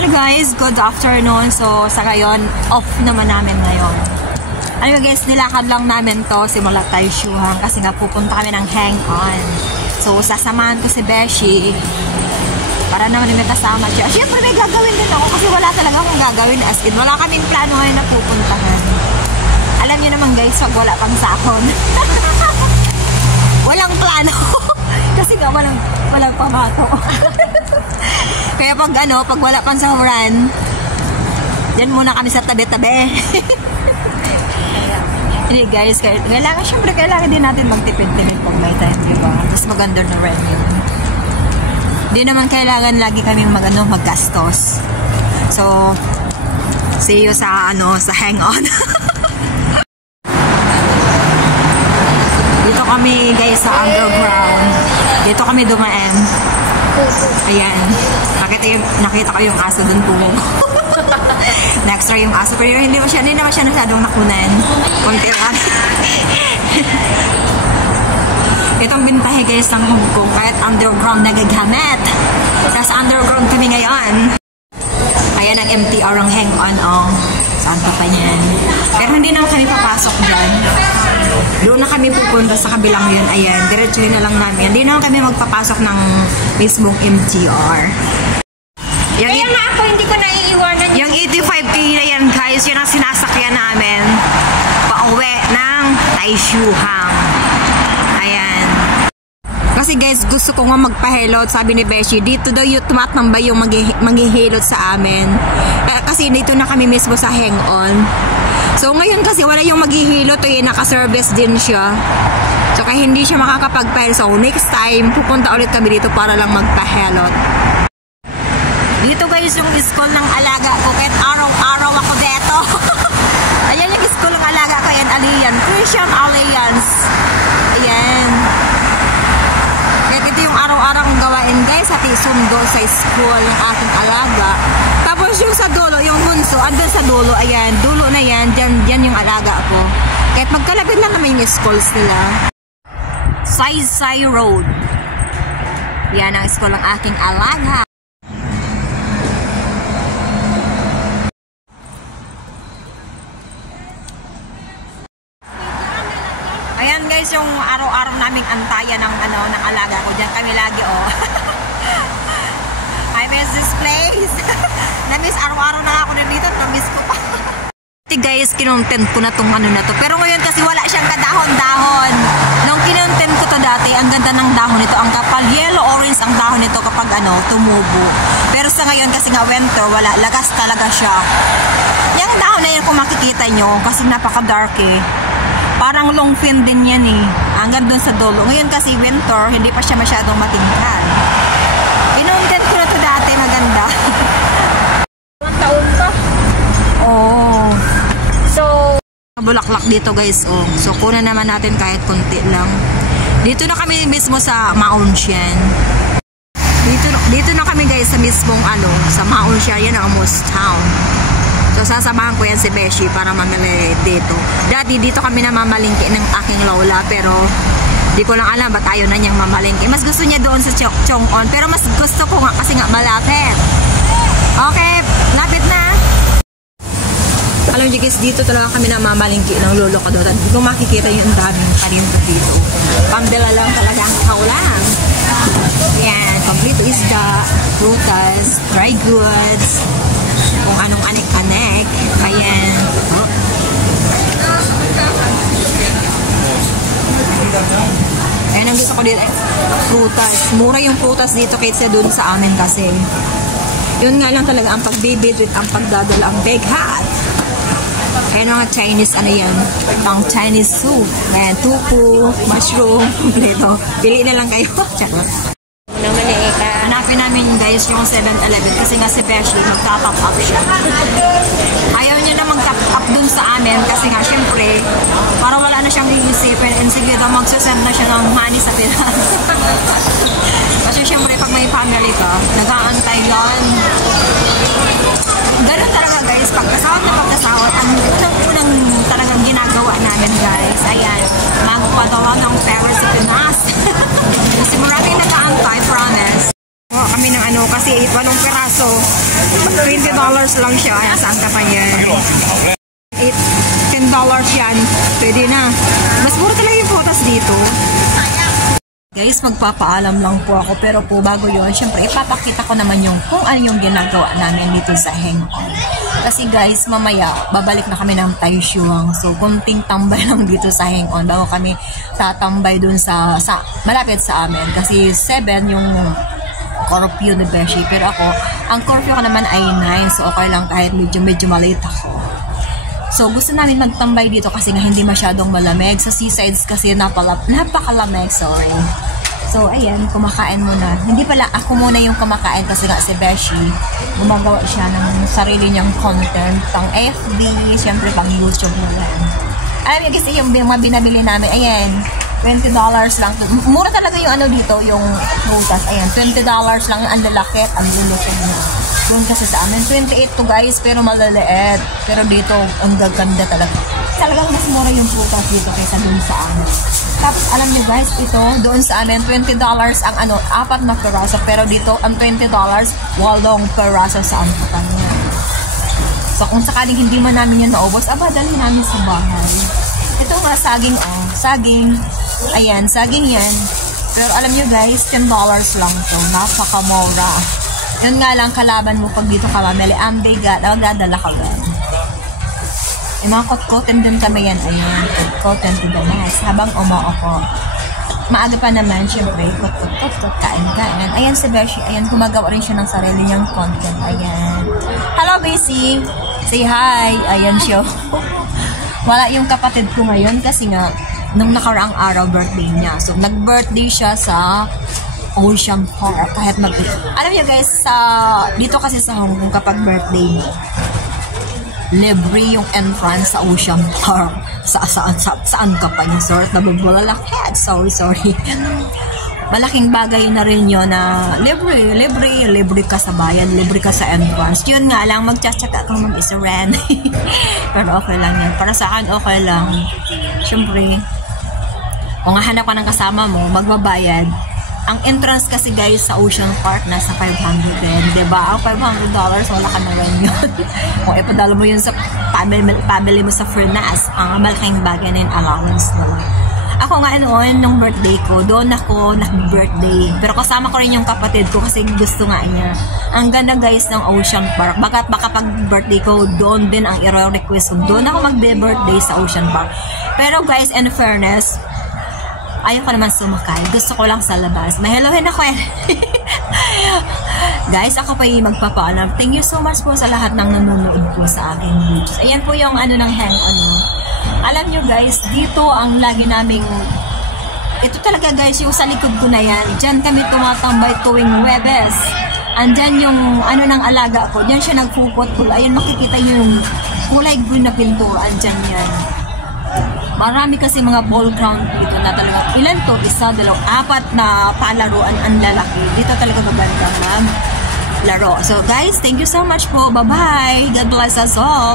Hello guys, good afternoon. So sa ngayon, off naman namin ngayon. Ano guys, nilakad lang namin to simula Taichuhan kasi nga pupunta kami ng hang-on. So sasamahan ko si Beshi para naman may kasama siya. Siyempre may gagawin din ako kasi wala talaga akong gagawin, as in wala kaming plano ngayon na pupuntahan. Alam niyo naman guys, wag wala pang sahod. Walang plano. Kasi nga walang pamato. Kaya pag wala pang sahuran, diyan muna kami sa tabi-tabi. Hindi guys, kailangan din natin magtipid-tipid pag may time, di ba? Tapos maganda na rin yun. Hindi naman kailangan lagi kami maggastos. So, see you sa hang-on. Dito kami guys sa underground. Dito kami dumaan. Ayan. Nakita ko yung aso dun po. Next try yung aso. Pero hindi naman siya nasyadong nakunan. Konti lang. Itong bintahe guys ng Hong Kong. Kahit underground nagagamit. Tapos underground kami ngayon. Ayan ang MTR ang hang-on. Saan pa niyan. Pero hindi naman kami papasok dyan. Doon na kami pupunta sa kabilang yun. Ayan, diretsuhin na lang namin. Hindi naman kami magpapasok ng mismong MTR. Kaya nga ako, hindi ko naiiwanan. Yung 85K na yan guys, yun ang sinasakyan namin pauwi ng Taichuhan. Ayan. Kasi guys, gusto ko nga magpahilot. Sabi ni Beshi, dito daw yung tumatambay yung maghihilot sa amin. Kasi dito na kami mismo sa hang-on. So ngayon kasi wala yung maghihilot, naka-service din siya. So kaya hindi siya makakapagpahilot. So next time, pupunta ulit kami dito para lang magpahilot. Dito guys yung school ng alaga ko. Kahit araw-araw ako dito. Ayan yung school ng alaga ko. Ayan, Alliance. Christian Alliance. Ayan. Kaya ito yung araw-araw kong gawain guys. At isundo sa school ng aking alaga. Tapos yung sa dulo, yung bunso, andun sa dulo, ayan, dulo na yan, dyan yung alaga ko. Kahit magkalapit lang naman yung schools nila. Sai Road. Yan ang school ng aking alaga. Ayan guys, yung araw-araw naming antayan ng alaga ko. Dyan kami lagi, I miss this place. Na-miss araw-araw na ako nandito. Na-miss ko pa. Guys, kinontent ko na tong na to. Pero ngayon kasi wala siyang kadahon-dahon. Nung kinontent ko to dati, ang ganda ng dahon nito. Ang kapal, yellow-orange ang dahon nito kapag tumubo. Pero sa ngayon kasi nga winter, wala. Lagas talaga siya. Yung dahon na yun kung makikita nyo, kasi napaka-dark Parang long fin din yan Hanggang dun sa dulo. Ngayon kasi winter, hindi pa siya masyadong matingkad. Kinontent ko na to dati, maganda. Taon pa. So, bulaklak dito guys, So, kunan naman natin kahit konti lang. Dito na kami mismo sa Maonshan. Dito na kami guys sa mismong sa Maonshan, yan ang almost town. So, sasamahan ko yan si Beshi para mamili dito. Dati dito kami namamalingki ng aking lola, pero di ko lang alam ba't ayaw na niyang mamalingki. Mas gusto niya doon sa Chong'on, pero mas gusto ko nga kasi nga malapit. Okay, lapit na. Alam niyo guys, dito talaga kami namamalingki ng lolo ko doon. Kung makikita yung daming paninda dito. Pambila lang talaga ang kaulan. Yan, complete isda, prutas, dry goods, kung anong anek-anek. Ayan. Ayan, ang gusto ko dito prutas. Mura yung prutas dito kaysa dun sa amin kasi. Yun nga lang talaga ang pagbibidit, ang pagdadala, ang big hat. Ayan mga Chinese, yan? Pang Chinese soup. Ayan, tupu, mushroom, kompleto. Pili na lang kayo. Charot. Hanapin namin guys yung 7-Eleven kasi nga si Beshi magta-top up siya. Ayaw niya na mag-top up dun sa amin kasi nga syempre para wala na siyang iisipin and sige daw magsasend na siya ng money sa Pinas. Kasi syempre pag may family ka, nag-aantay yan. Ganun talaga guys, pagkasahod na pagkasahod, ang unang talagang ginagawa namin guys, ayan, magpadawa ng pera sa Pinas. Kasi maraming nag-aantay, promise. Kami ng kasi 8 peraso. $20 lang siya. Nasaan ka pa yan? $10 yan. Pwede na. Mas mura talaga yung prutas dito. Guys, magpapaalam lang po ako. Pero po bago yun, syempre ipapakita ko naman yung kung ano yung ginagawa namin dito sa Hengkong. Kasi guys, mamaya babalik na kami ng Taichuang. So, kunting tambay lang dito sa Hengkong bago kami tatambay dun sa malapit sa amin. Kasi 7 yung curfew ni Beshi. Pero ako, ang curfew ko naman ay 9. So, okay lang kahit medyo malate ako. So, gusto namin magtambay dito kasi nga hindi masyadong malamig. Sa seasides kasi napakalamig, sorry. So, ayan, kumakain muna. Hindi pala, ako muna yung kumakain kasi nga si Beshi, gumagawa siya ng sarili niyang content, pang FB, siyempre pang YouTube na lang. Alam niyo kasi yung mga binabili namin, ayan, $20 lang. Mura talaga yung ano dito, yung prutas. Ayan, $20 lang, ang lalaki, ang lulusog na. Doon kasi sa amin, 28 to guys, pero malaliit. Pero dito, ang gaganda talaga. Talagang mas mura yung prutas dito kaysa doon sa amin. Tapos alam niyo guys, ito, doon sa amin, $20 ang ano, 4 na peraso. Pero dito, ang $20, 8 peraso sa amputan niya. So kung sakaling hindi man namin yan naubos, dalhin namin sa bahay. Ito nga, saging, oh. Saging. Ayan, saging yan. Pero alam niyo guys, $10 lang to. Napakamura. Yun nga lang, kalaban mo pag dito ka mamili. Ang bigat, magdadala ka ba? Yung mga kot-koten din kami yan. Ayan, kot-koten to the max. Habang umuoko. Maaga pa naman, syempre, kot-kot, kain-kain. Ayan si Beshi, ayan, gumagawa rin siya ng sarili niyang content. Ayan. Hello, Besi! Say hi! Ayan siya. Wala yung kapatid ko ngayon kasi nga, nung nakaraang araw, birthday niya. So, nag-birthday siya sa Ocean Park. Kahit alam niyo guys, dito kasi sa Hong Kong, kapag birthday mo, libre yung entrance sa Ocean Park. Saan ka pa niya, sort? Nabubulalakit. Sorry. Malaking bagay na rin yun na libre ka sa bayan, libre ka sa entrance. Yun nga lang, magtsatsaga kang mag-isa rin. Pero okay lang yan. Para sa akin, okay lang. Siyempre, kung hanap ka ng kasama mo, magbabayad. Ang entrance kasi guys sa Ocean Park nasa $500 din, diba? Ang $500, wala ka na rin yun. Kung ipadala mo yun sa family mo sa Furnas, ang malaking bagay na yung allowance mo. Ako nga noon, nung birthday ko, doon ako nag-birthday. Pero kasama ko rin yung kapatid ko kasi gusto nga niya. Ang ganda guys ng Ocean Park. Baka pag birthday ko, doon din ang i-request ko. Doon ako mag-birthday sa Ocean Park. Pero guys, in fairness, ayaw ko naman sumakay. Gusto ko lang sa labas. Mahelohin ako eh. Guys, ako pa yung magpapaalam. Thank you so much po sa lahat ng nanonood po sa aking videos. Ayan po yung ano ng Alam nyo guys, dito ang lagi naming, ito talaga guys, yung sa likod ko na yan. Diyan kami tumatambay tuwing Webes. Andyan yung ano ng alaga ko. Diyan siya nagpupot. Ayun, makikita yung kulay green na pintura. Andyan yan. Marami kasi mga ball ground dito na talaga. Ilan to? 1, 2, 4 na palaruan ang lalaki. Dito talaga maganda maglaro. So guys, thank you so much po. Bye-bye. God bless us all.